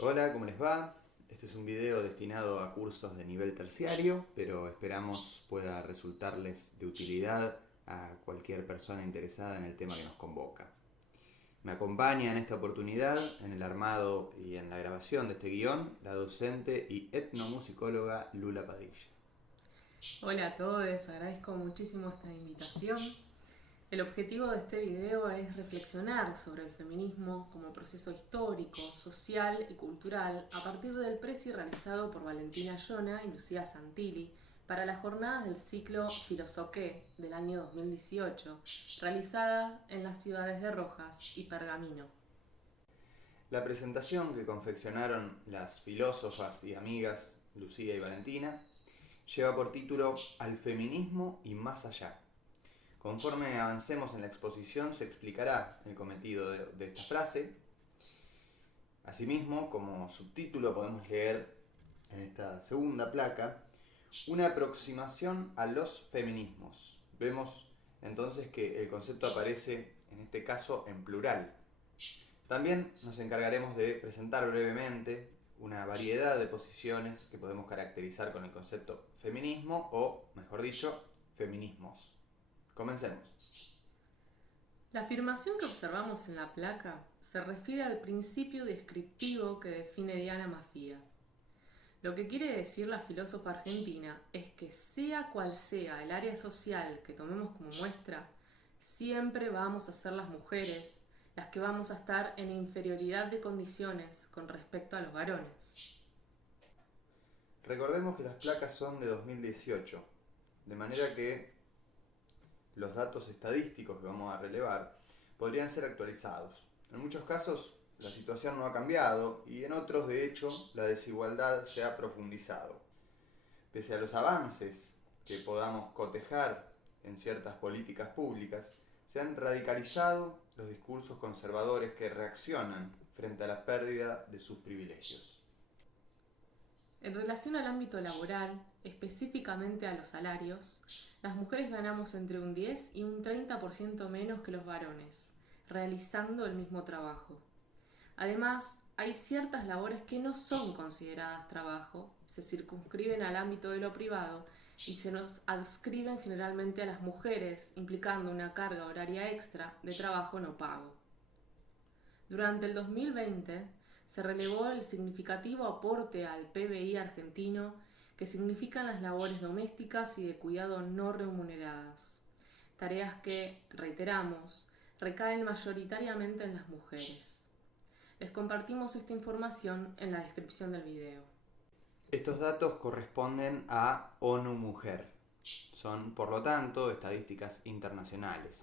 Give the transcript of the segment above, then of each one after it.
Hola, ¿cómo les va? Este es un video destinado a cursos de nivel terciario, pero esperamos pueda resultarles de utilidad a cualquier persona interesada en el tema que nos convoca. Me acompaña en esta oportunidad, en el armado y en la grabación de este guión, la docente y etnomusicóloga Lula Padilla. Hola a todos, agradezco muchísimo esta invitación. El objetivo de este video es reflexionar sobre el feminismo como proceso histórico, social y cultural a partir del presi realizado por Valentina Yona y Lucía Santilli para las jornadas del ciclo Filosoqué del año 2018, realizadas en las ciudades de Rojas y Pergamino. La presentación que confeccionaron las filósofas y amigas Lucía y Valentina lleva por título Al feminismo y más allá. Conforme avancemos en la exposición se explicará el cometido de esta frase. Asimismo, como subtítulo podemos leer en esta segunda placa una aproximación a los feminismos. Vemos entonces que el concepto aparece en este caso en plural. También nos encargaremos de presentar brevemente una variedad de posiciones que podemos caracterizar con el concepto feminismo o, mejor dicho, feminismos. Comencemos. La afirmación que observamos en la placa se refiere al principio descriptivo que define Diana Maffia. Lo que quiere decir la filósofa argentina es que sea cual sea el área social que tomemos como muestra, siempre vamos a ser las mujeres las que vamos a estar en inferioridad de condiciones con respecto a los varones. Recordemos que las placas son de 2018, de manera que los datos estadísticos que vamos a relevar podrían ser actualizados. En muchos casos la situación no ha cambiado y en otros, de hecho, la desigualdad se ha profundizado. Pese a los avances que podamos cotejar en ciertas políticas públicas, se han radicalizado los discursos conservadores que reaccionan frente a la pérdida de sus privilegios. En relación al ámbito laboral, específicamente a los salarios, las mujeres ganamos entre un 10 y un 30% menos que los varones, realizando el mismo trabajo. Además, hay ciertas labores que no son consideradas trabajo, se circunscriben al ámbito de lo privado y se nos adscriben generalmente a las mujeres, implicando una carga horaria extra de trabajo no pago. Durante el 2020 se relevó el significativo aporte al PBI argentino que significan las labores domésticas y de cuidado no remuneradas, tareas que, reiteramos, recaen mayoritariamente en las mujeres. Les compartimos esta información en la descripción del video. Estos datos corresponden a ONU Mujer. Son, por lo tanto, estadísticas internacionales.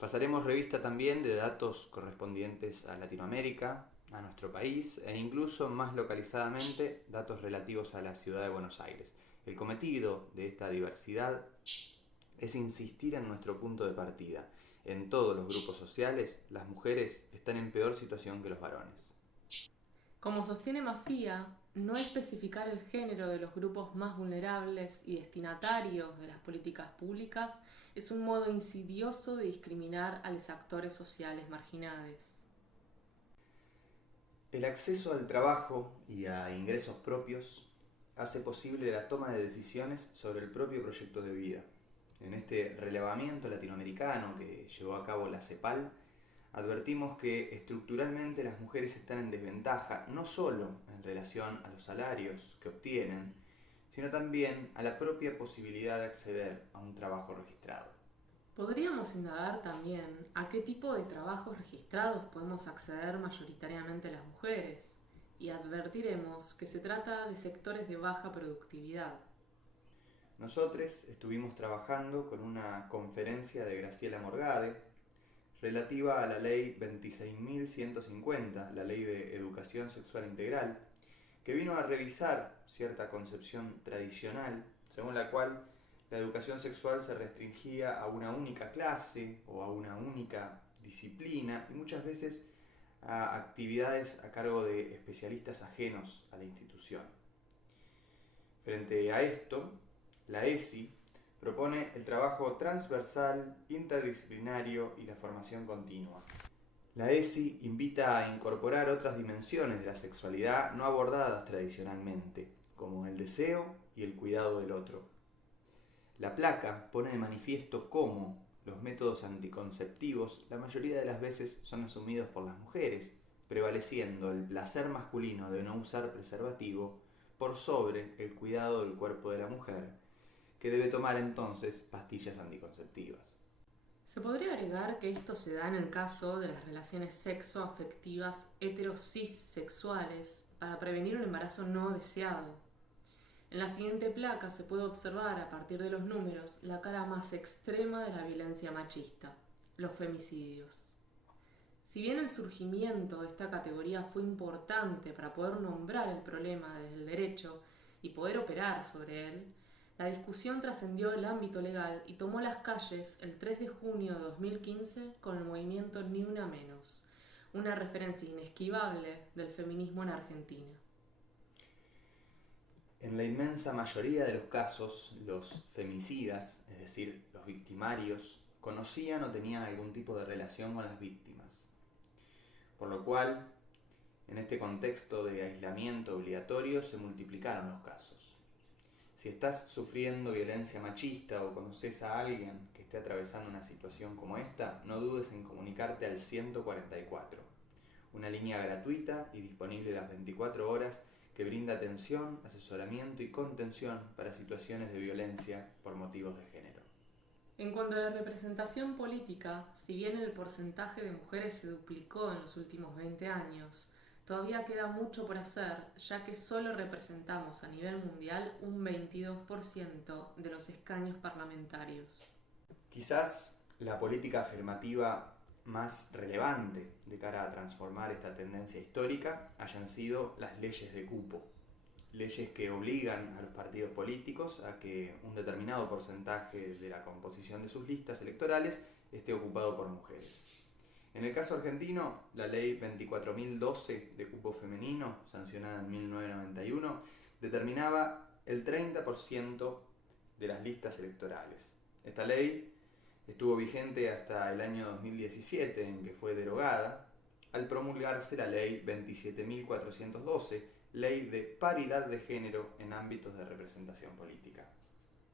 Pasaremos revista también de datos correspondientes a Latinoamérica, a nuestro país e incluso más localizadamente datos relativos a la ciudad de Buenos Aires. El cometido de esta diversidad es insistir en nuestro punto de partida. En todos los grupos sociales, las mujeres están en peor situación que los varones. Como sostiene Maffia, no especificar el género de los grupos más vulnerables y destinatarios de las políticas públicas es un modo insidioso de discriminar a los actores sociales marginados. El acceso al trabajo y a ingresos propios hace posible la toma de decisiones sobre el propio proyecto de vida. En este relevamiento latinoamericano que llevó a cabo la CEPAL, advertimos que estructuralmente las mujeres están en desventaja no solo en relación a los salarios que obtienen, sino también a la propia posibilidad de acceder a un trabajo registrado. Podríamos indagar también a qué tipo de trabajos registrados podemos acceder mayoritariamente las mujeres, y advertiremos que se trata de sectores de baja productividad. Nosotros estuvimos trabajando con una conferencia de Graciela Morgade relativa a la ley 26.150, la ley de educación sexual integral, que vino a revisar cierta concepción tradicional según la cual la educación sexual se restringía a una única clase o a una única disciplina y muchas veces a actividades a cargo de especialistas ajenos a la institución. Frente a esto, la ESI propone el trabajo transversal, interdisciplinario y la formación continua. La ESI invita a incorporar otras dimensiones de la sexualidad no abordadas tradicionalmente, como el deseo y el cuidado del otro. La placa pone de manifiesto cómo los métodos anticonceptivos la mayoría de las veces son asumidos por las mujeres, prevaleciendo el placer masculino de no usar preservativo por sobre el cuidado del cuerpo de la mujer, que debe tomar entonces pastillas anticonceptivas. Se podría agregar que esto se da en el caso de las relaciones sexoafectivas heterocis-sexuales para prevenir un embarazo no deseado. En la siguiente placa se puede observar, a partir de los números, la cara más extrema de la violencia machista, los femicidios. Si bien el surgimiento de esta categoría fue importante para poder nombrar el problema desde el derecho y poder operar sobre él, la discusión trascendió el ámbito legal y tomó las calles el 3 de junio de 2015 con el movimiento Ni Una Menos, una referencia inesquivable del feminismo en Argentina. En la inmensa mayoría de los casos, los femicidas, es decir, los victimarios, conocían o tenían algún tipo de relación con las víctimas. Por lo cual, en este contexto de aislamiento obligatorio, se multiplicaron los casos. Si estás sufriendo violencia machista o conoces a alguien que esté atravesando una situación como esta, no dudes en comunicarte al 144, una línea gratuita y disponible las 24 horas que brinda atención, asesoramiento y contención para situaciones de violencia por motivos de género. En cuanto a la representación política, si bien el porcentaje de mujeres se duplicó en los últimos 20 años, todavía queda mucho por hacer, ya que solo representamos a nivel mundial un 22% de los escaños parlamentarios. Quizás la política afirmativa más relevante de cara a transformar esta tendencia histórica hayan sido las leyes de cupo. Leyes que obligan a los partidos políticos a que un determinado porcentaje de la composición de sus listas electorales esté ocupado por mujeres. En el caso argentino, la ley 24.012 de cupo femenino, sancionada en 1991, determinaba el 30% de las listas electorales. Esta ley estuvo vigente hasta el año 2017, en que fue derogada, al promulgarse la ley 27.412, ley de paridad de género en ámbitos de representación política.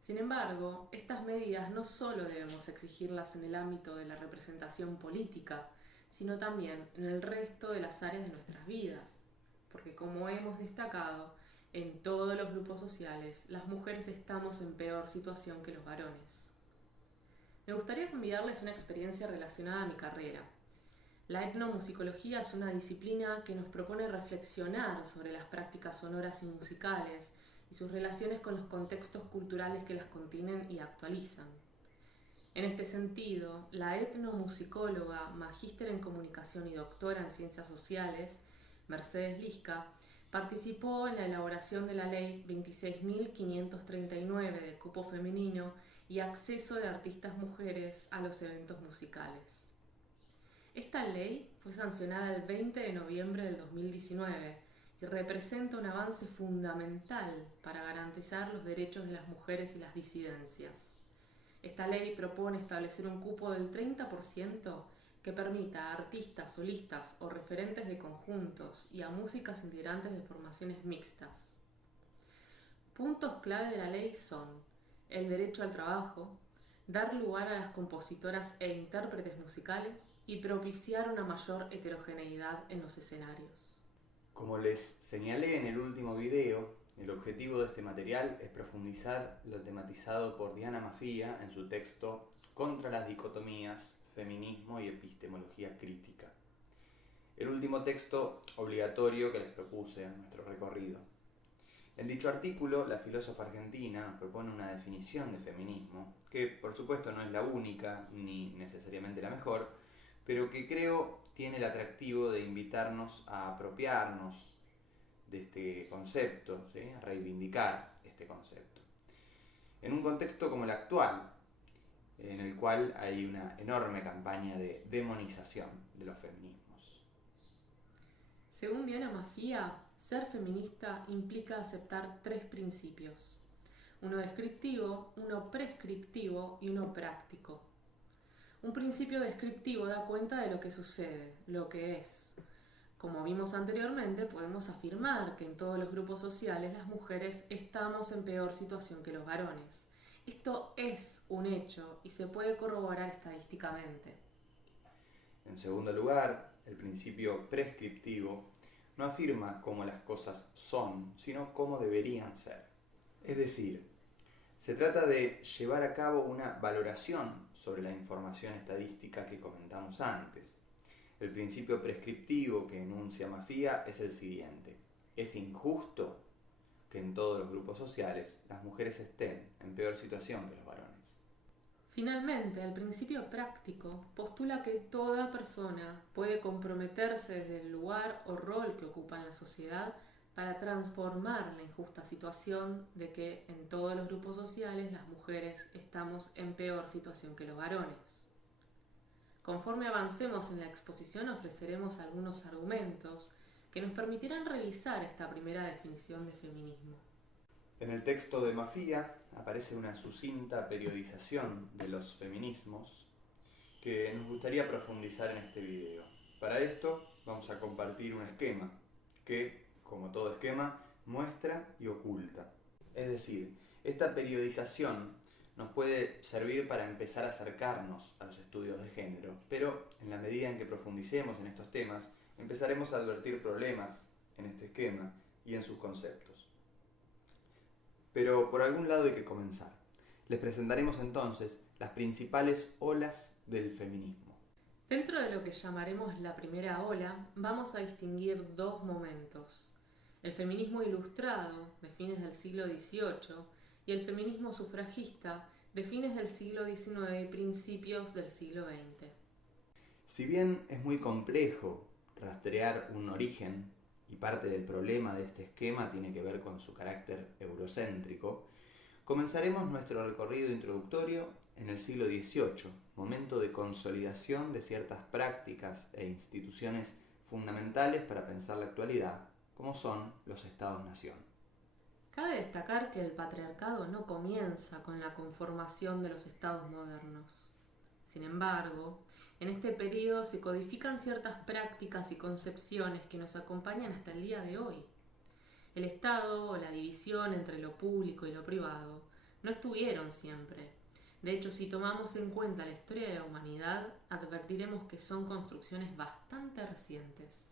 Sin embargo, estas medidas no solo debemos exigirlas en el ámbito de la representación política, sino también en el resto de las áreas de nuestras vidas, porque como hemos destacado, en todos los grupos sociales las mujeres estamos en peor situación que los varones. Me gustaría convidarles una experiencia relacionada a mi carrera. La etnomusicología es una disciplina que nos propone reflexionar sobre las prácticas sonoras y musicales y sus relaciones con los contextos culturales que las contienen y actualizan. En este sentido, la etnomusicóloga, magíster en comunicación y doctora en ciencias sociales, Mercedes Lisca, participó en la elaboración de la ley 26.539 de cupo femenino y acceso de artistas mujeres a los eventos musicales. Esta ley fue sancionada el 20 de noviembre del 2019 y representa un avance fundamental para garantizar los derechos de las mujeres y las disidencias. Esta ley propone establecer un cupo del 30% que permita a artistas, solistas o referentes de conjuntos y a músicas integrantes de formaciones mixtas. Puntos clave de la ley son el derecho al trabajo, dar lugar a las compositoras e intérpretes musicales y propiciar una mayor heterogeneidad en los escenarios. Como les señalé en el último video, el objetivo de este material es profundizar lo tematizado por Diana Mafia en su texto Contra las dicotomías, feminismo y epistemología crítica. El último texto obligatorio que les propuse en nuestro recorrido. En dicho artículo, la filósofa argentina nos propone una definición de feminismo, que por supuesto no es la única ni necesariamente la mejor, pero que creo tiene el atractivo de invitarnos a apropiarnos de este concepto, ¿sí? A reivindicar este concepto. En un contexto como el actual, en el cual hay una enorme campaña de demonización de los feminismos. Según Diana Mafia, ser feminista implica aceptar 3 principios: uno descriptivo, uno prescriptivo y uno práctico. Un principio descriptivo da cuenta de lo que sucede, lo que es. Como vimos anteriormente, podemos afirmar que en todos los grupos sociales las mujeres estamos en peor situación que los varones. Esto es un hecho y se puede corroborar estadísticamente. En segundo lugar, el principio prescriptivo no afirma cómo las cosas son, sino cómo deberían ser. Es decir, se trata de llevar a cabo una valoración sobre la información estadística que comentamos antes. El principio prescriptivo que enuncia Maffia es el siguiente: es injusto que en todos los grupos sociales las mujeres estén en peor situación que los varones. Finalmente, el principio práctico postula que toda persona puede comprometerse desde el lugar o rol que ocupa en la sociedad para transformar la injusta situación de que en todos los grupos sociales las mujeres estamos en peor situación que los varones. Conforme avancemos en la exposición ofreceremos algunos argumentos que nos permitirán revisar esta primera definición de feminismo. En el texto de Maffia aparece una sucinta periodización de los feminismos que nos gustaría profundizar en este video. Para esto vamos a compartir un esquema que, como todo esquema, muestra y oculta. Es decir, esta periodización nos puede servir para empezar a acercarnos a los estudios de género, pero en la medida en que profundicemos en estos temas, empezaremos a advertir problemas en este esquema y en sus conceptos. Pero por algún lado hay que comenzar. Les presentaremos entonces las principales olas del feminismo. Dentro de lo que llamaremos la primera ola, vamos a distinguir dos momentos: el feminismo ilustrado, de fines del siglo XVIII, y el feminismo sufragista, de fines del siglo XIX y principios del siglo XX. Si bien es muy complejo rastrear un origen, y parte del problema de este esquema tiene que ver con su carácter eurocéntrico, comenzaremos nuestro recorrido introductorio en el siglo XVIII, momento de consolidación de ciertas prácticas e instituciones fundamentales para pensar la actualidad, como son los Estados-nación. Cabe destacar que el patriarcado no comienza con la conformación de los estados modernos. Sin embargo, en este periodo se codifican ciertas prácticas y concepciones que nos acompañan hasta el día de hoy. El Estado o la división entre lo público y lo privado no estuvieron siempre. De hecho, si tomamos en cuenta la historia de la humanidad, advertiremos que son construcciones bastante recientes.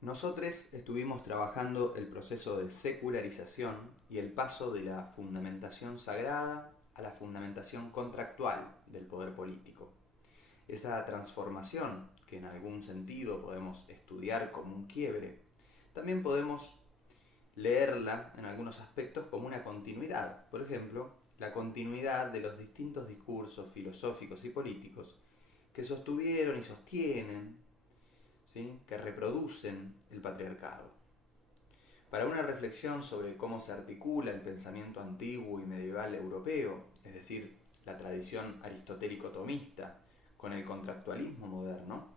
Nosotros estuvimos trabajando el proceso de secularización y el paso de la fundamentación sagrada a la fundamentación contractual del poder político. Esa transformación, que en algún sentido podemos estudiar como un quiebre, también podemos leerla en algunos aspectos como una continuidad. Por ejemplo, la continuidad de los distintos discursos filosóficos y políticos que sostuvieron y sostienen, ¿sí?, que reproducen el patriarcado. Para una reflexión sobre cómo se articula el pensamiento antiguo y medieval europeo, es decir, la tradición aristotélico-tomista, con el contractualismo moderno,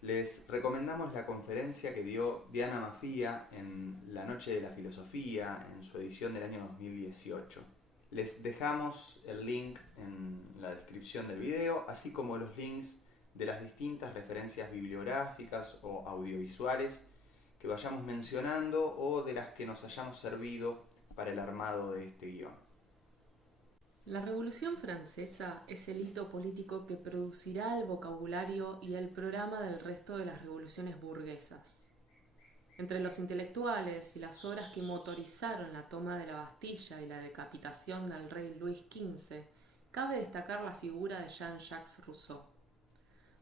les recomendamos la conferencia que dio Diana Maffia en La Noche de la Filosofía, en su edición del año 2018. Les dejamos el link en la descripción del video, así como los links de las distintas referencias bibliográficas o audiovisuales que vayamos mencionando o de las que nos hayamos servido para el armado de este guión. La Revolución Francesa es el hito político que producirá el vocabulario y el programa del resto de las revoluciones burguesas. Entre los intelectuales y las obras que motorizaron la toma de la Bastilla y la decapitación del rey Luis XV, cabe destacar la figura de Jean-Jacques Rousseau,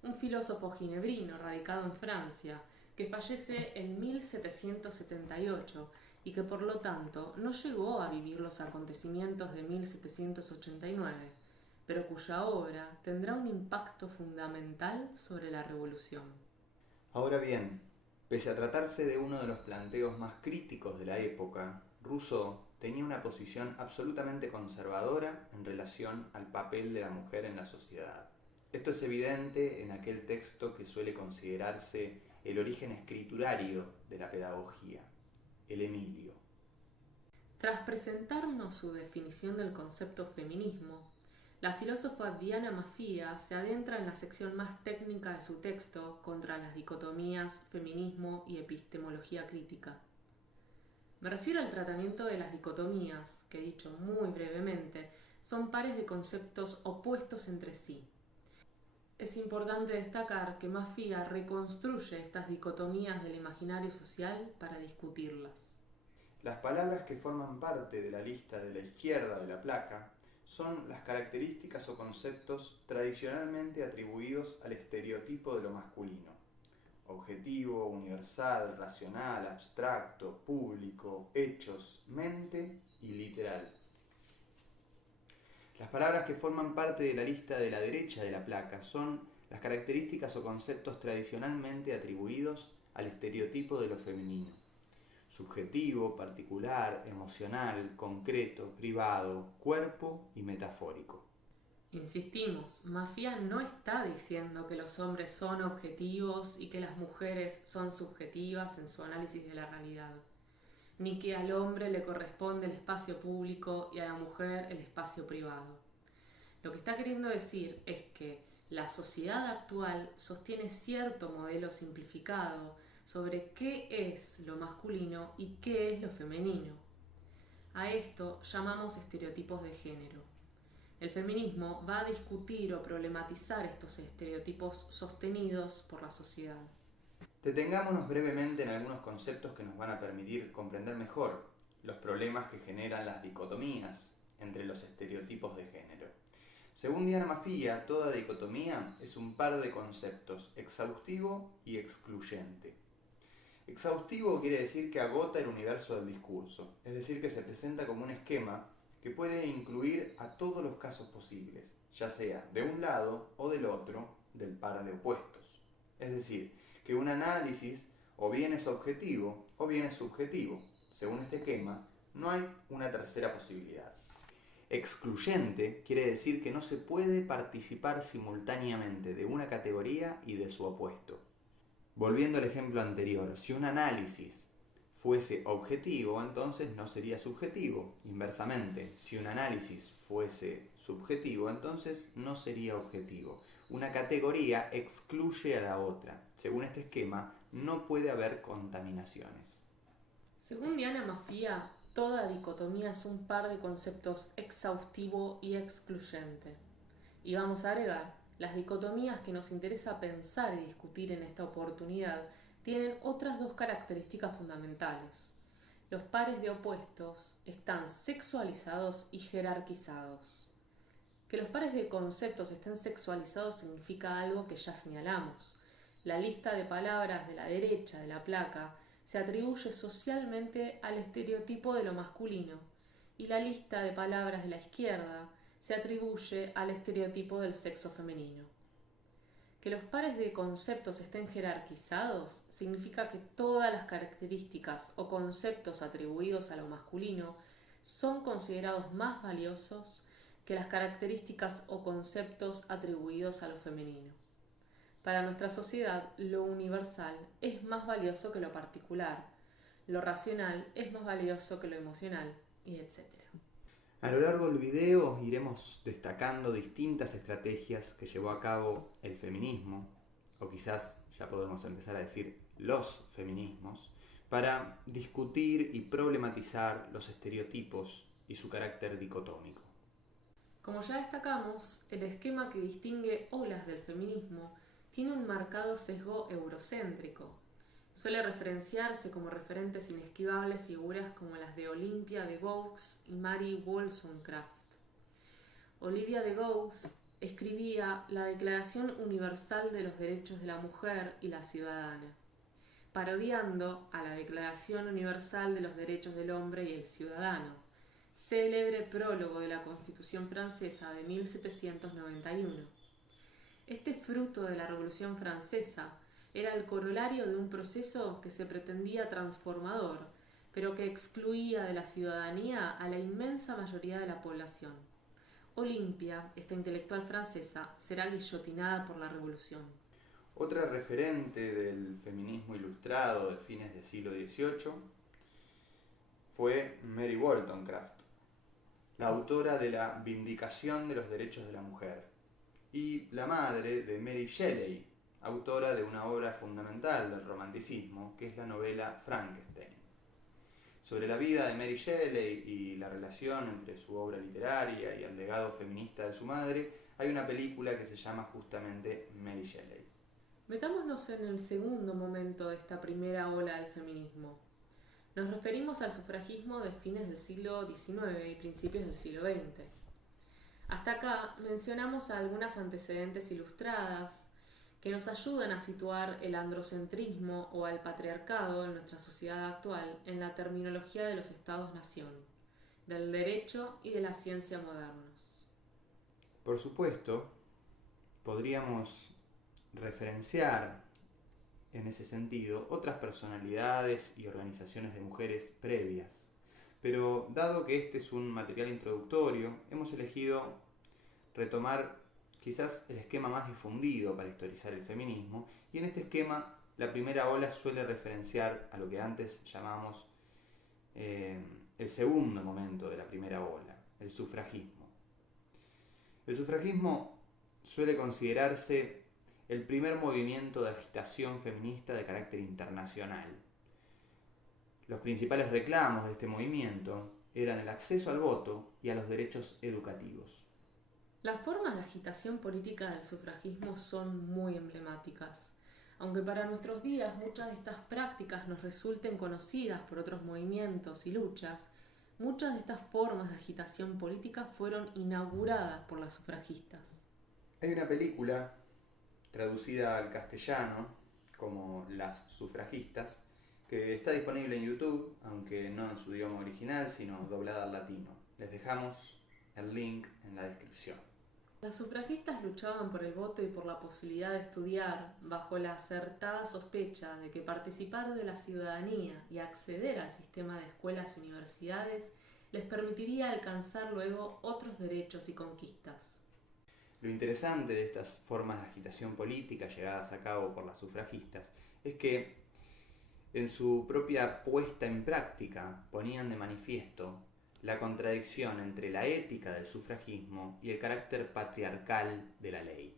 un filósofo ginebrino radicado en Francia que fallece en 1778 y que por lo tanto no llegó a vivir los acontecimientos de 1789, pero cuya obra tendrá un impacto fundamental sobre la revolución. Ahora bien, pese a tratarse de uno de los planteos más críticos de la época, Rousseau tenía una posición absolutamente conservadora en relación al papel de la mujer en la sociedad. Esto es evidente en aquel texto que suele considerarse el origen escriturario de la pedagogía, el Emilio. Tras presentarnos su definición del concepto feminismo, La filósofa Diana Maffia se adentra en la sección más técnica de su texto contra las dicotomías, feminismo y epistemología crítica. Me refiero al tratamiento de las dicotomías, que dicho muy brevemente, son pares de conceptos opuestos entre sí. Es importante destacar que Maffia reconstruye estas dicotomías del imaginario social para discutirlas. Las palabras que forman parte de la lista de la izquierda de la placa son las características o conceptos tradicionalmente atribuidos al estereotipo de lo masculino: objetivo, universal, racional, abstracto, público, hechos, mente y literal. Las palabras que forman parte de la lista de la derecha de la placa son las características o conceptos tradicionalmente atribuidos al estereotipo de lo femenino: subjetivo, particular, emocional, concreto, privado, cuerpo y metafórico. Insistimos, Maffia no está diciendo que los hombres son objetivos y que las mujeres son subjetivas en su análisis de la realidad, ni que al hombre le corresponde el espacio público y a la mujer el espacio privado. Lo que está queriendo decir es que la sociedad actual sostiene cierto modelo simplificado sobre qué es lo masculino y qué es lo femenino. A esto llamamos estereotipos de género. El feminismo va a discutir o problematizar estos estereotipos sostenidos por la sociedad. Detengámonos brevemente en algunos conceptos que nos van a permitir comprender mejor los problemas que generan las dicotomías entre los estereotipos de género. Según Diana Maffia, toda dicotomía es un par de conceptos: exhaustivo y excluyente. Exhaustivo quiere decir que agota el universo del discurso, es decir, que se presenta como un esquema que puede incluir a todos los casos posibles, ya sea de un lado o del otro del par de opuestos. Es decir, que un análisis o bien es objetivo o bien es subjetivo. Según este esquema, no hay una tercera posibilidad. Excluyente quiere decir que no se puede participar simultáneamente de una categoría y de su opuesto. Volviendo al ejemplo anterior, si un análisis fuese objetivo, entonces no sería subjetivo. Inversamente, si un análisis fuese subjetivo, entonces no sería objetivo. Una categoría excluye a la otra. Según este esquema, no puede haber contaminaciones. Según Diana Maffia, toda dicotomía es un par de conceptos exhaustivo y excluyente. Y vamos a agregar, las dicotomías que nos interesa pensar y discutir en esta oportunidad tienen otras dos características fundamentales. Los pares de opuestos están sexualizados y jerarquizados. Que los pares de conceptos estén sexualizados significa algo que ya señalamos. La lista de palabras de la derecha de la placa se atribuye socialmente al estereotipo de lo masculino y la lista de palabras de la izquierda se atribuye al estereotipo del sexo femenino. Que los pares de conceptos estén jerarquizados significa que todas las características o conceptos atribuidos a lo masculino son considerados más valiosos que las características o conceptos atribuidos a lo femenino. Para nuestra sociedad, lo universal es más valioso que lo particular, lo racional es más valioso que lo emocional, y etc. A lo largo del video iremos destacando distintas estrategias que llevó a cabo el feminismo, o quizás ya podemos empezar a decir los feminismos, para discutir y problematizar los estereotipos y su carácter dicotómico. Como ya destacamos, el esquema que distingue olas del feminismo tiene un marcado sesgo eurocéntrico. Suele referenciarse como referentes inesquivables figuras como las de Olympia de Gaux y Mary Wollstonecraft. Olivia de Gaux escribía la Declaración Universal de los Derechos de la Mujer y la Ciudadana, parodiando a la Declaración Universal de los Derechos del Hombre y el Ciudadano, célebre prólogo de la Constitución francesa de 1791. Este fruto de la Revolución Francesa era el corolario de un proceso que se pretendía transformador, pero que excluía de la ciudadanía a la inmensa mayoría de la población. Olympia, esta intelectual francesa, será guillotinada por la Revolución. Otra referente del feminismo ilustrado de fines del siglo XVIII fue Mary Wollstonecraft. la autora de La Vindicación de los Derechos de la Mujer, y la madre de Mary Shelley, autora de una obra fundamental del romanticismo, que es la novela Frankenstein. Sobre la vida de Mary Shelley y la relación entre su obra literaria y el legado feminista de su madre, hay una película que se llama justamente Mary Shelley. Metámonos en el segundo momento de esta primera ola del feminismo. Nos referimos al sufragismo de fines del siglo XIX y principios del siglo XX. Hasta acá mencionamos algunas antecedentes ilustradas que nos ayudan a situar el androcentrismo o al patriarcado en nuestra sociedad actual en la terminología de los estados-nación, del derecho y de la ciencia modernos. Por supuesto, podríamos referenciar en ese sentido otras personalidades y organizaciones de mujeres previas, pero dado que este es un material introductorio, hemos elegido retomar quizás el esquema más difundido para historizar el feminismo, y en este esquema la primera ola suele referenciar a lo que antes llamamos el segundo momento de la primera ola, el sufragismo. El sufragismo suele considerarse el primer movimiento de agitación feminista de carácter internacional. Los principales reclamos de este movimiento eran el acceso al voto y a los derechos educativos. Las formas de agitación política del sufragismo son muy emblemáticas. Aunque para nuestros días muchas de estas prácticas nos resulten conocidas por otros movimientos y luchas, muchas de estas formas de agitación política fueron inauguradas por las sufragistas. Hay una película traducida al castellano como Las Sufragistas, que está disponible en YouTube, aunque no en su idioma original, sino doblada al latino. Les dejamos el link en la descripción. Las sufragistas luchaban por el voto y por la posibilidad de estudiar, bajo la acertada sospecha de que participar de la ciudadanía y acceder al sistema de escuelas y universidades les permitiría alcanzar luego otros derechos y conquistas. Lo interesante de estas formas de agitación política llevadas a cabo por las sufragistas es que en su propia puesta en práctica ponían de manifiesto la contradicción entre la ética del sufragismo y el carácter patriarcal de la ley.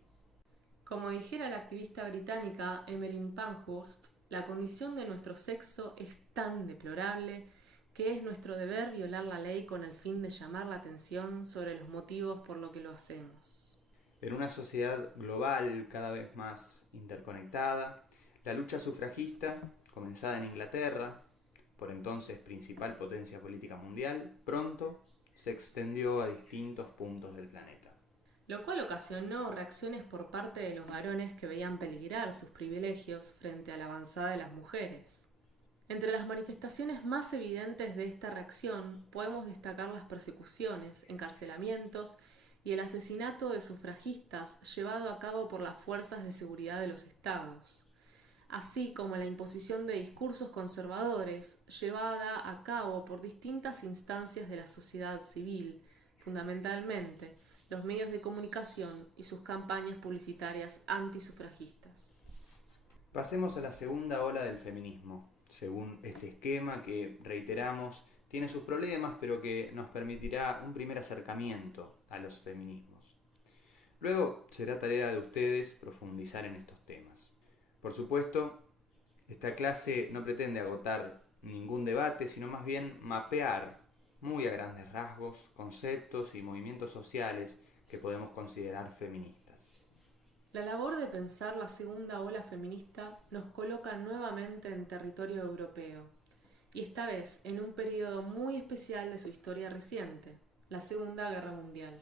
Como dijera la activista británica Emmeline Pankhurst, la condición de nuestro sexo es tan deplorable que es nuestro deber violar la ley con el fin de llamar la atención sobre los motivos por los que lo hacemos. En una sociedad global cada vez más interconectada, la lucha sufragista, comenzada en Inglaterra, por entonces principal potencia política mundial, pronto se extendió a distintos puntos del planeta. Lo cual ocasionó reacciones por parte de los varones que veían peligrar sus privilegios frente a la avanzada de las mujeres. Entre las manifestaciones más evidentes de esta reacción podemos destacar las persecuciones, encarcelamientos y el asesinato de sufragistas llevado a cabo por las fuerzas de seguridad de los estados, así como la imposición de discursos conservadores llevada a cabo por distintas instancias de la sociedad civil, fundamentalmente los medios de comunicación y sus campañas publicitarias antisufragistas. Pasemos a la segunda ola del feminismo, según este esquema que, reiteramos, tiene sus problemas, pero que nos permitirá un primer acercamiento a los feminismos. Luego será tarea de ustedes profundizar en estos temas. Por supuesto, esta clase no pretende agotar ningún debate, sino más bien mapear muy a grandes rasgos conceptos y movimientos sociales que podemos considerar feministas. La labor de pensar la segunda ola feminista nos coloca nuevamente en territorio europeo, y esta vez en un periodo muy especial de su historia reciente, la Segunda Guerra Mundial.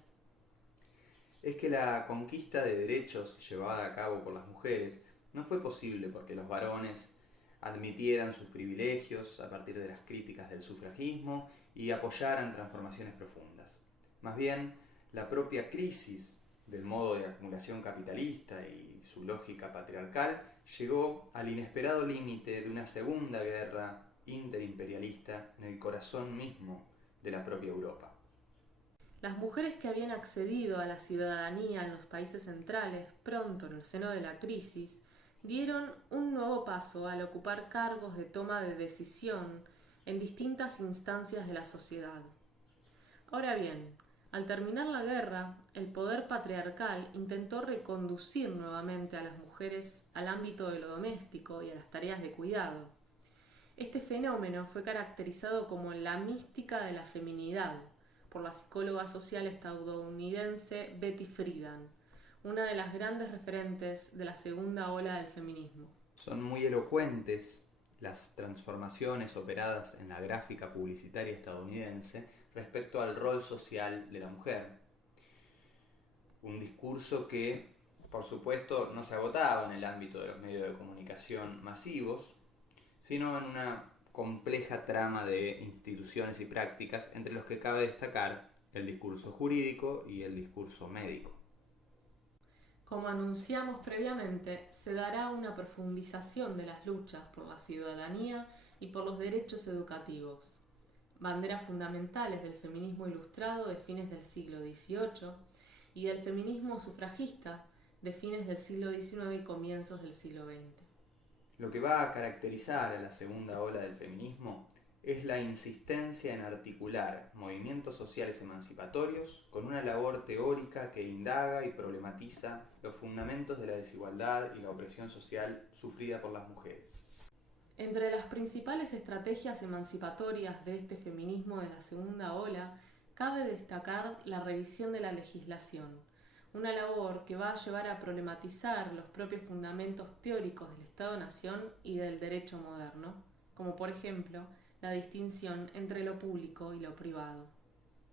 Es que la conquista de derechos llevada a cabo por las mujeres no fue posible porque los varones admitieran sus privilegios a partir de las críticas del sufragismo y apoyaran transformaciones profundas. Más bien, la propia crisis del modo de acumulación capitalista y su lógica patriarcal llegó al inesperado límite de una segunda guerra interimperialista en el corazón mismo de la propia Europa. Las mujeres que habían accedido a la ciudadanía en los países centrales, pronto en el seno de la crisis, dieron un nuevo paso al ocupar cargos de toma de decisión en distintas instancias de la sociedad. Ahora bien, al terminar la guerra, el poder patriarcal intentó reconducir nuevamente a las mujeres al ámbito de lo doméstico y a las tareas de cuidado. Este fenómeno fue caracterizado como la mística de la feminidad por la psicóloga social estadounidense Betty Friedan, una de las grandes referentes de la segunda ola del feminismo. Son muy elocuentes las transformaciones operadas en la gráfica publicitaria estadounidense respecto al rol social de la mujer. Un discurso que, por supuesto, no se agotaba en el ámbito de los medios de comunicación masivos, sino en una compleja trama de instituciones y prácticas, entre los que cabe destacar el discurso jurídico y el discurso médico. Como anunciamos previamente, se dará una profundización de las luchas por la ciudadanía y por los derechos educativos, banderas fundamentales del feminismo ilustrado de fines del siglo XVIII y del feminismo sufragista de fines del siglo XIX y comienzos del siglo XX. Lo que va a caracterizar a la segunda ola del feminismo es la insistencia en articular movimientos sociales emancipatorios con una labor teórica que indaga y problematiza los fundamentos de la desigualdad y la opresión social sufrida por las mujeres. Entre las principales estrategias emancipatorias de este feminismo de la segunda ola, cabe destacar la revisión de la legislación, una labor que va a llevar a problematizar los propios fundamentos teóricos del Estado-Nación y del derecho moderno, como por ejemplo la distinción entre lo público y lo privado.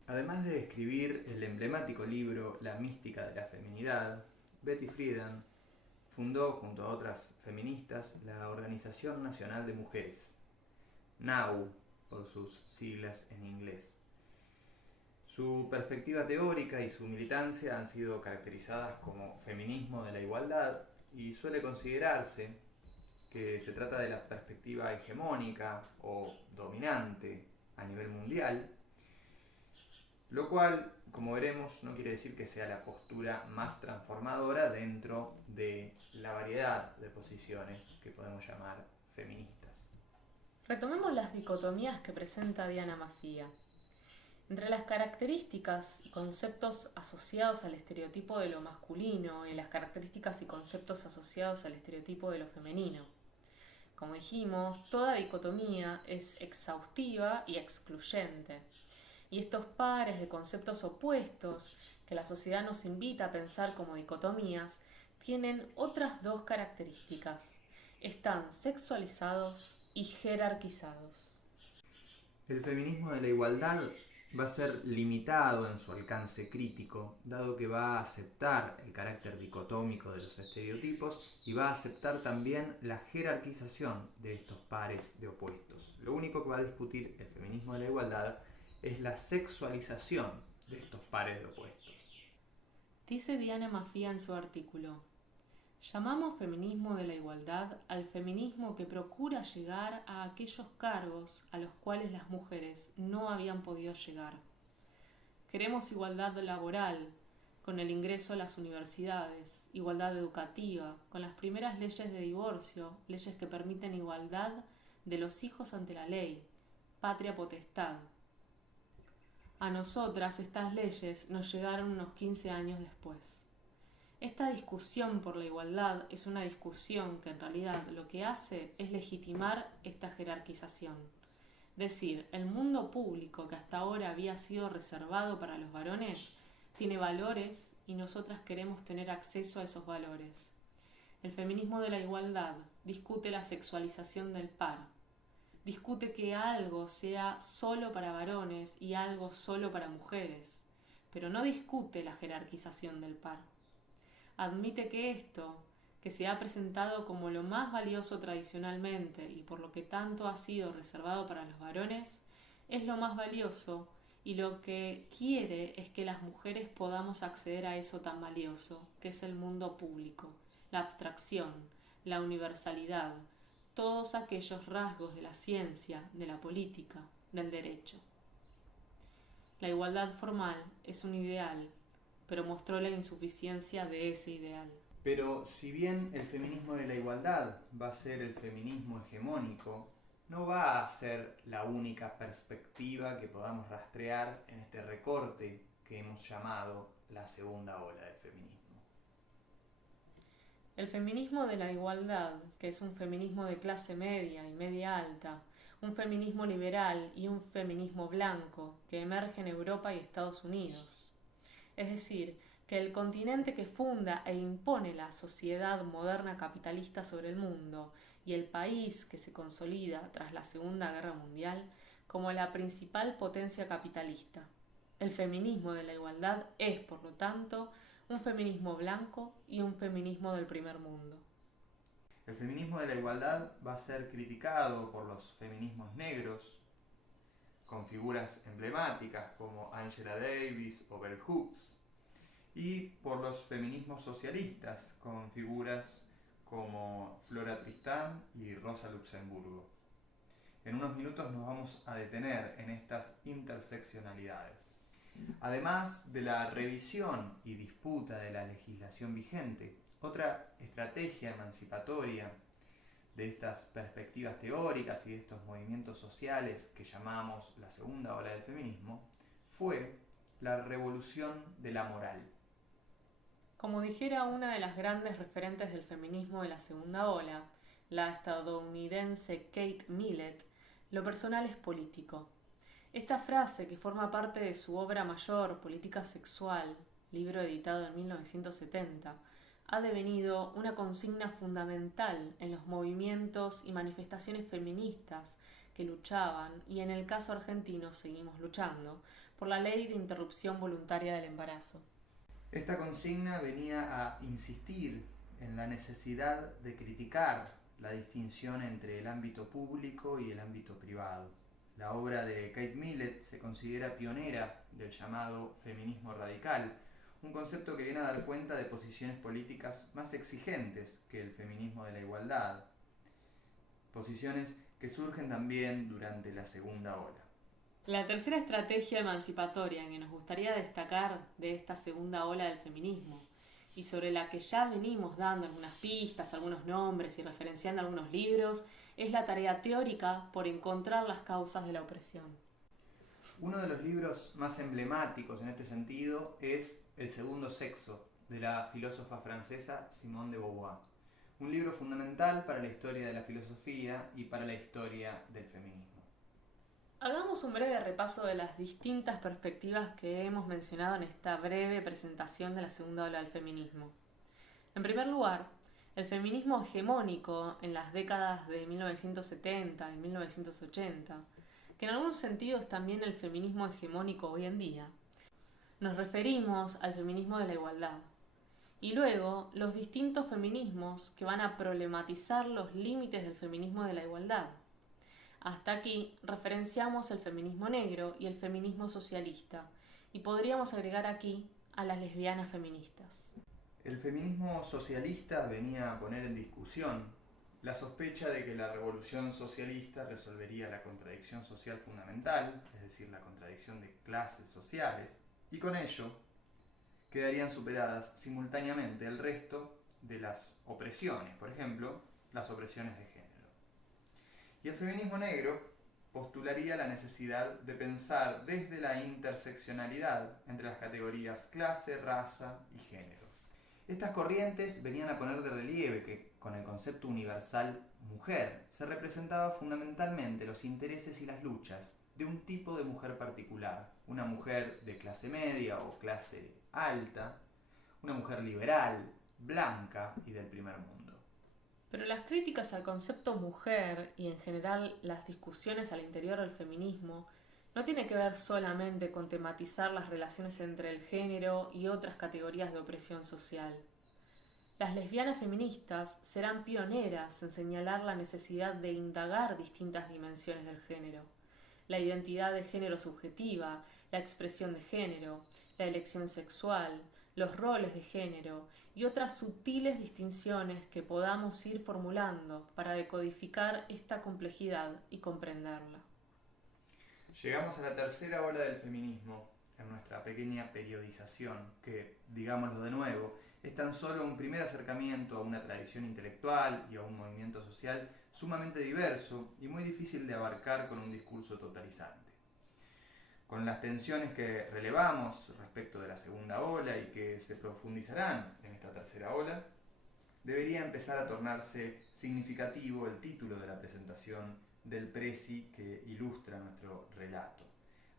Además de escribir el emblemático libro La mística de la feminidad, Betty Friedan fundó, junto a otras feministas, la Organización Nacional de Mujeres, NOW por sus siglas en inglés. Su perspectiva teórica y su militancia han sido caracterizadas como feminismo de la igualdad y suele considerarse que se trata de la perspectiva hegemónica o dominante a nivel mundial, lo cual, como veremos, no quiere decir que sea la postura más transformadora dentro de la variedad de posiciones que podemos llamar feministas. Retomemos las dicotomías que presenta Diana Maffia. Entre las características y conceptos asociados al estereotipo de lo masculino y las características y conceptos asociados al estereotipo de lo femenino. Como dijimos, toda dicotomía es exhaustiva y excluyente. Y estos pares de conceptos opuestos que la sociedad nos invita a pensar como dicotomías tienen otras dos características. Están sexualizados y jerarquizados. El feminismo de la igualdad va a ser limitado en su alcance crítico, dado que va a aceptar el carácter dicotómico de los estereotipos y va a aceptar también la jerarquización de estos pares de opuestos. Lo único que va a discutir el feminismo de la igualdad es la sexualización de estos pares de opuestos. Dice Diana Maffia en su artículo: llamamos feminismo de la igualdad al feminismo que procura llegar a aquellos cargos a los cuales las mujeres no habían podido llegar. Queremos igualdad laboral, con el ingreso a las universidades, igualdad educativa, con las primeras leyes de divorcio, leyes que permiten igualdad de los hijos ante la ley, patria potestad. A nosotras estas leyes nos llegaron unos 15 años después. Esta discusión por la igualdad es una discusión que en realidad lo que hace es legitimar esta jerarquización. Decir, el mundo público que hasta ahora había sido reservado para los varones tiene valores y nosotras queremos tener acceso a esos valores. El feminismo de la igualdad discute la sexualización del par. Discute que algo sea solo para varones y algo solo para mujeres, pero no discute la jerarquización del par. Admite que esto, que se ha presentado como lo más valioso tradicionalmente y por lo que tanto ha sido reservado para los varones, es lo más valioso y lo que quiere es que las mujeres podamos acceder a eso tan valioso, que es el mundo público, la abstracción, la universalidad, todos aquellos rasgos de la ciencia, de la política, del derecho. La igualdad formal es un ideal, pero mostró la insuficiencia de ese ideal. Pero si bien el feminismo de la igualdad va a ser el feminismo hegemónico, no va a ser la única perspectiva que podamos rastrear en este recorte que hemos llamado la segunda ola del feminismo. El feminismo de la igualdad, que es un feminismo de clase media y media alta, un feminismo liberal y un feminismo blanco que emerge en Europa y Estados Unidos. Es decir, que el continente que funda e impone la sociedad moderna capitalista sobre el mundo y el país que se consolida tras la Segunda Guerra Mundial como la principal potencia capitalista. El feminismo de la igualdad es, por lo tanto, un feminismo blanco y un feminismo del primer mundo. El feminismo de la igualdad va a ser criticado por los feminismos negros, con figuras emblemáticas como Angela Davis o Bell Hooks, y por los feminismos socialistas, con figuras como Flora Tristán y Rosa Luxemburgo. En unos minutos nos vamos a detener en estas interseccionalidades. Además de la revisión y disputa de la legislación vigente, otra estrategia emancipatoria de estas perspectivas teóricas y de estos movimientos sociales que llamamos la segunda ola del feminismo fue la revolución de la moral. Como dijera una de las grandes referentes del feminismo de la segunda ola, la estadounidense Kate Millett, lo personal es político. Esta frase, que forma parte de su obra mayor, Política Sexual, libro editado en 1970, ha devenido una consigna fundamental en los movimientos y manifestaciones feministas que luchaban, y en el caso argentino seguimos luchando, por la ley de interrupción voluntaria del embarazo. Esta consigna venía a insistir en la necesidad de criticar la distinción entre el ámbito público y el ámbito privado. La obra de Kate Millett se considera pionera del llamado feminismo radical, un concepto que viene a dar cuenta de posiciones políticas más exigentes que el feminismo de la igualdad, posiciones que surgen también durante la segunda ola. La tercera estrategia emancipatoria que nos gustaría destacar de esta segunda ola del feminismo, y sobre la que ya venimos dando algunas pistas, algunos nombres y referenciando algunos libros, es la tarea teórica por encontrar las causas de la opresión. Uno de los libros más emblemáticos en este sentido es El segundo sexo, de la filósofa francesa Simone de Beauvoir. Un libro fundamental para la historia de la filosofía y para la historia del feminismo. Hagamos un breve repaso de las distintas perspectivas que hemos mencionado en esta breve presentación de la segunda ola del feminismo. En primer lugar, el feminismo hegemónico en las décadas de 1970 y 1980, que en algún sentido es también el feminismo hegemónico hoy en día. Nos referimos al feminismo de la igualdad. Y luego, los distintos feminismos que van a problematizar los límites del feminismo de la igualdad. Hasta aquí referenciamos el feminismo negro y el feminismo socialista, y podríamos agregar aquí a las lesbianas feministas. El feminismo socialista venía a poner en discusión la sospecha de que la revolución socialista resolvería la contradicción social fundamental, es decir, la contradicción de clases sociales, y con ello quedarían superadas simultáneamente el resto de las opresiones, por ejemplo, las opresiones de género. Y el feminismo negro postularía la necesidad de pensar desde la interseccionalidad entre las categorías clase, raza y género. Estas corrientes venían a poner de relieve que, con el concepto universal mujer, se representaba fundamentalmente los intereses y las luchas de un tipo de mujer particular, una mujer de clase media o clase alta, una mujer liberal, blanca y del primer mundo. Pero las críticas al concepto mujer y en general las discusiones al interior del feminismo no tienen que ver solamente con tematizar las relaciones entre el género y otras categorías de opresión social. Las lesbianas feministas serán pioneras en señalar la necesidad de indagar distintas dimensiones del género: la identidad de género subjetiva, la expresión de género, la elección sexual, los roles de género y otras sutiles distinciones que podamos ir formulando para decodificar esta complejidad y comprenderla. Llegamos a la tercera ola del feminismo en nuestra pequeña periodización, que, digámoslo de nuevo, es tan solo un primer acercamiento a una tradición intelectual y a un movimiento social sumamente diverso y muy difícil de abarcar con un discurso totalizante. Con las tensiones que relevamos respecto de la segunda ola y que se profundizarán en esta tercera ola, debería empezar a tornarse significativo el título de la presentación del Prezi que ilustra nuestro relato,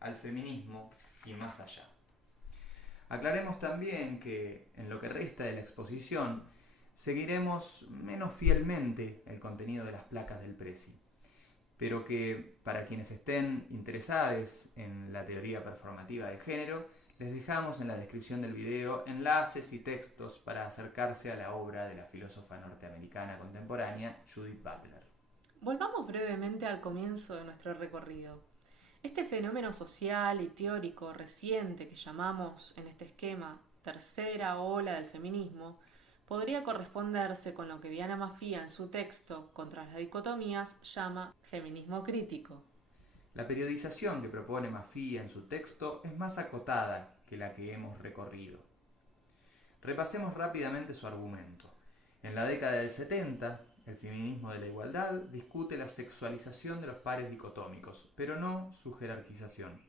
al feminismo y más allá. Aclaremos también que en lo que resta de la exposición seguiremos menos fielmente el contenido de las placas del Prezi, pero que para quienes estén interesados en la teoría performativa del género, les dejamos en la descripción del video enlaces y textos para acercarse a la obra de la filósofa norteamericana contemporánea Judith Butler. Volvamos brevemente al comienzo de nuestro recorrido. Este fenómeno social y teórico reciente que llamamos en este esquema tercera ola del feminismo podría corresponderse con lo que Diana Maffia en su texto Contra las dicotomías llama feminismo crítico. La periodización que propone Maffia en su texto es más acotada que la que hemos recorrido. Repasemos rápidamente su argumento. En la década del 70, el feminismo de la igualdad discute la sexualización de los pares dicotómicos, pero no su jerarquización.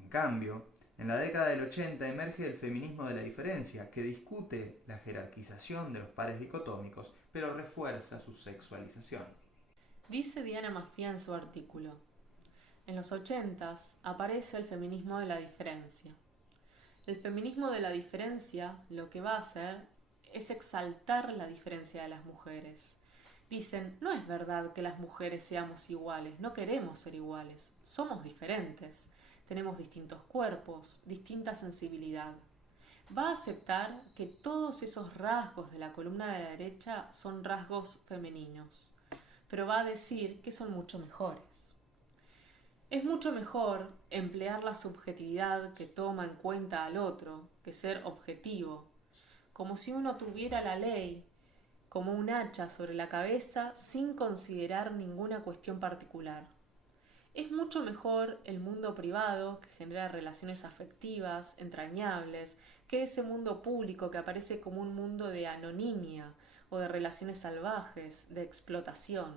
En cambio, en la década del 80 emerge el feminismo de la diferencia, que discute la jerarquización de los pares dicotómicos, pero refuerza su sexualización. Dice Diana Maffia en su artículo: en los 80s aparece el feminismo de la diferencia. El feminismo de la diferencia lo que va a hacer es exaltar la diferencia de las mujeres. Dicen, no es verdad que las mujeres seamos iguales, no queremos ser iguales, somos diferentes. Tenemos distintos cuerpos, distinta sensibilidad. Va a aceptar que todos esos rasgos de la columna de la derecha son rasgos femeninos, pero va a decir que son mucho mejores. Es mucho mejor emplear la subjetividad que toma en cuenta al otro que ser objetivo, como si uno tuviera la ley como un hacha sobre la cabeza sin considerar ninguna cuestión particular. Es mucho mejor el mundo privado, que genera relaciones afectivas, entrañables, que ese mundo público que aparece como un mundo de anonimia o de relaciones salvajes, de explotación.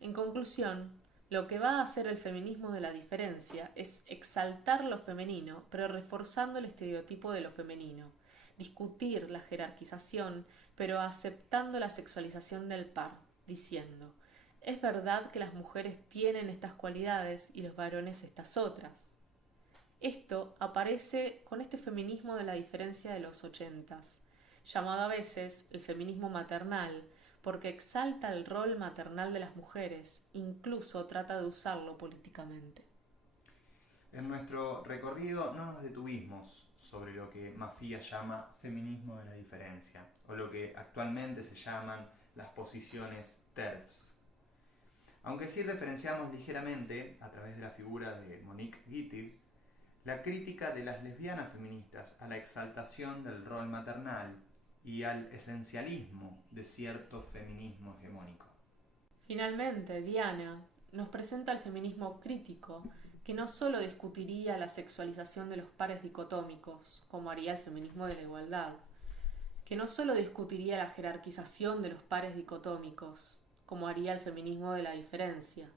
En conclusión, lo que va a hacer el feminismo de la diferencia es exaltar lo femenino, pero reforzando el estereotipo de lo femenino, discutir la jerarquización, pero aceptando la sexualización del par, diciendo: es verdad que las mujeres tienen estas cualidades y los varones estas otras. Esto aparece con este feminismo de la diferencia de los 80s, llamado a veces el feminismo maternal, porque exalta el rol maternal de las mujeres, incluso trata de usarlo políticamente. En nuestro recorrido no nos detuvimos sobre lo que Maffia llama feminismo de la diferencia, o lo que actualmente se llaman las posiciones TERFs. Aunque sí referenciamos ligeramente, a través de la figura de Monique Wittig, la crítica de las lesbianas feministas a la exaltación del rol maternal y al esencialismo de cierto feminismo hegemónico. Finalmente, Diana nos presenta el feminismo crítico, que no solo discutiría la sexualización de los pares dicotómicos, como haría el feminismo de la igualdad, que no solo discutiría la jerarquización de los pares dicotómicos, como haría el feminismo de la diferencia,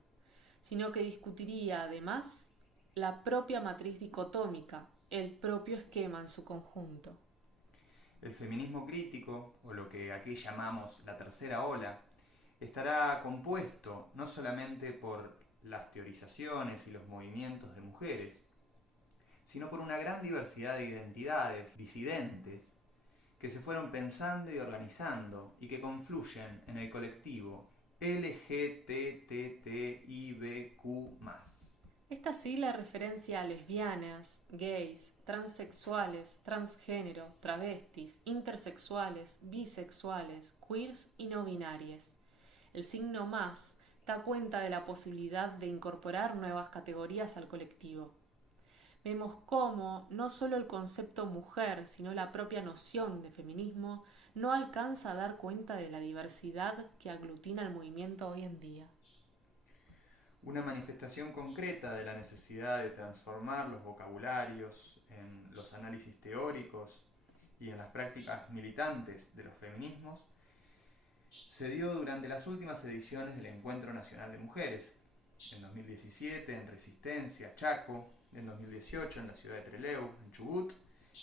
sino que discutiría además la propia matriz dicotómica, el propio esquema en su conjunto. El feminismo crítico, o lo que aquí llamamos la tercera ola, estará compuesto no solamente por las teorizaciones y los movimientos de mujeres, sino por una gran diversidad de identidades disidentes que se fueron pensando y organizando y que confluyen en el colectivo LGTTIBQ+. Esta sigla referencia a lesbianas, gays, transexuales, transgénero, travestis, intersexuales, bisexuales, queers y no binarias. El signo más da cuenta de la posibilidad de incorporar nuevas categorías al colectivo. Vemos cómo no solo el concepto mujer, sino la propia noción de feminismo no alcanza a dar cuenta de la diversidad que aglutina el movimiento hoy en día. Una manifestación concreta de la necesidad de transformar los vocabularios en los análisis teóricos y en las prácticas militantes de los feminismos se dio durante las últimas ediciones del Encuentro Nacional de Mujeres, en 2017 en Resistencia, Chaco, en 2018 en la ciudad de Trelew, en Chubut,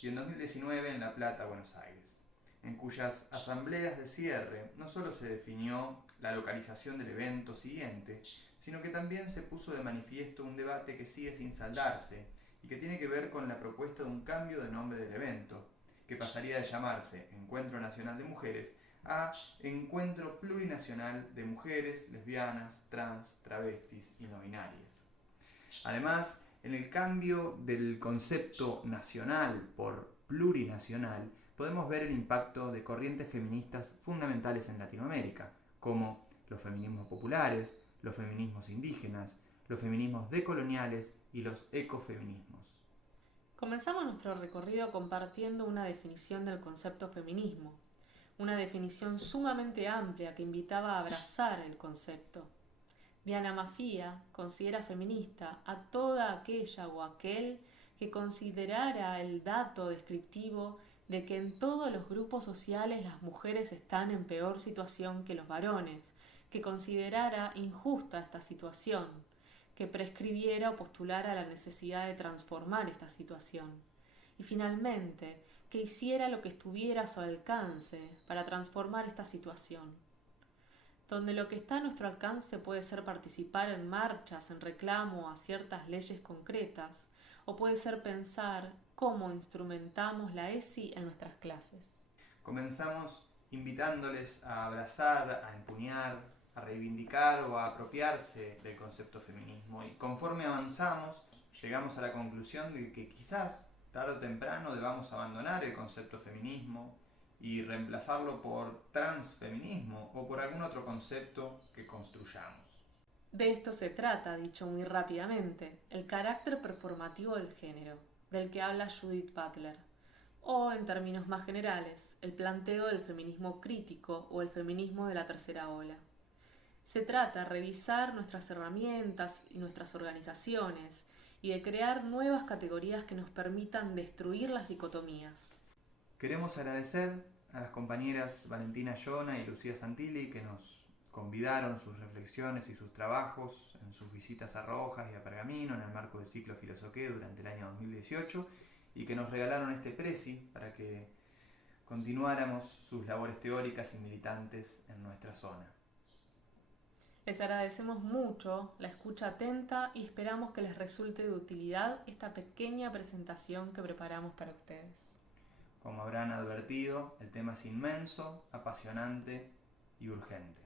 y en 2019 en La Plata, Buenos Aires, en cuyas asambleas de cierre no solo se definió la localización del evento siguiente, sino que también se puso de manifiesto un debate que sigue sin saldarse y que tiene que ver con la propuesta de un cambio de nombre del evento, que pasaría de llamarse Encuentro Nacional de Mujeres a Encuentro Plurinacional de Mujeres, Lesbianas, Trans, Travestis y No Binarias. Además, en el cambio del concepto nacional por plurinacional, podemos ver el impacto de corrientes feministas fundamentales en Latinoamérica, como los feminismos populares, los feminismos indígenas, los feminismos decoloniales y los ecofeminismos. Comenzamos nuestro recorrido compartiendo una definición del concepto feminismo, una definición sumamente amplia que invitaba a abrazar el concepto. Diana Mafía considera feminista a toda aquella o aquel que considerara el dato descriptivo de que en todos los grupos sociales las mujeres están en peor situación que los varones, que considerara injusta esta situación, que prescribiera o postulara la necesidad de transformar esta situación, y finalmente que hiciera lo que estuviera a su alcance para transformar esta situación. Donde lo que está a nuestro alcance puede ser participar en marchas en reclamo a ciertas leyes concretas, o puede ser pensar cómo instrumentamos la ESI en nuestras clases. Comenzamos invitándoles a abrazar, a empuñar, a reivindicar o a apropiarse del concepto feminismo, y conforme avanzamos llegamos a la conclusión de que quizás tarde o temprano debamos abandonar el concepto feminismo y reemplazarlo por transfeminismo o por algún otro concepto que construyamos. De esto se trata, dicho muy rápidamente, el carácter performativo del género, del que habla Judith Butler, o, en términos más generales, el planteo del feminismo crítico o el feminismo de la tercera ola. Se trata de revisar nuestras herramientas y nuestras organizaciones y de crear nuevas categorías que nos permitan destruir las dicotomías. Queremos agradecer a las compañeras Valentina Yona y Lucía Santilli que nos convidaron sus reflexiones y sus trabajos en sus visitas a Rojas y a Pergamino en el marco del ciclo Filosoqué durante el año 2018 y que nos regalaron este prezi para que continuáramos sus labores teóricas y militantes en nuestra zona. Les agradecemos mucho la escucha atenta y esperamos que les resulte de utilidad esta pequeña presentación que preparamos para ustedes. Como habrán advertido, el tema es inmenso, apasionante y urgente.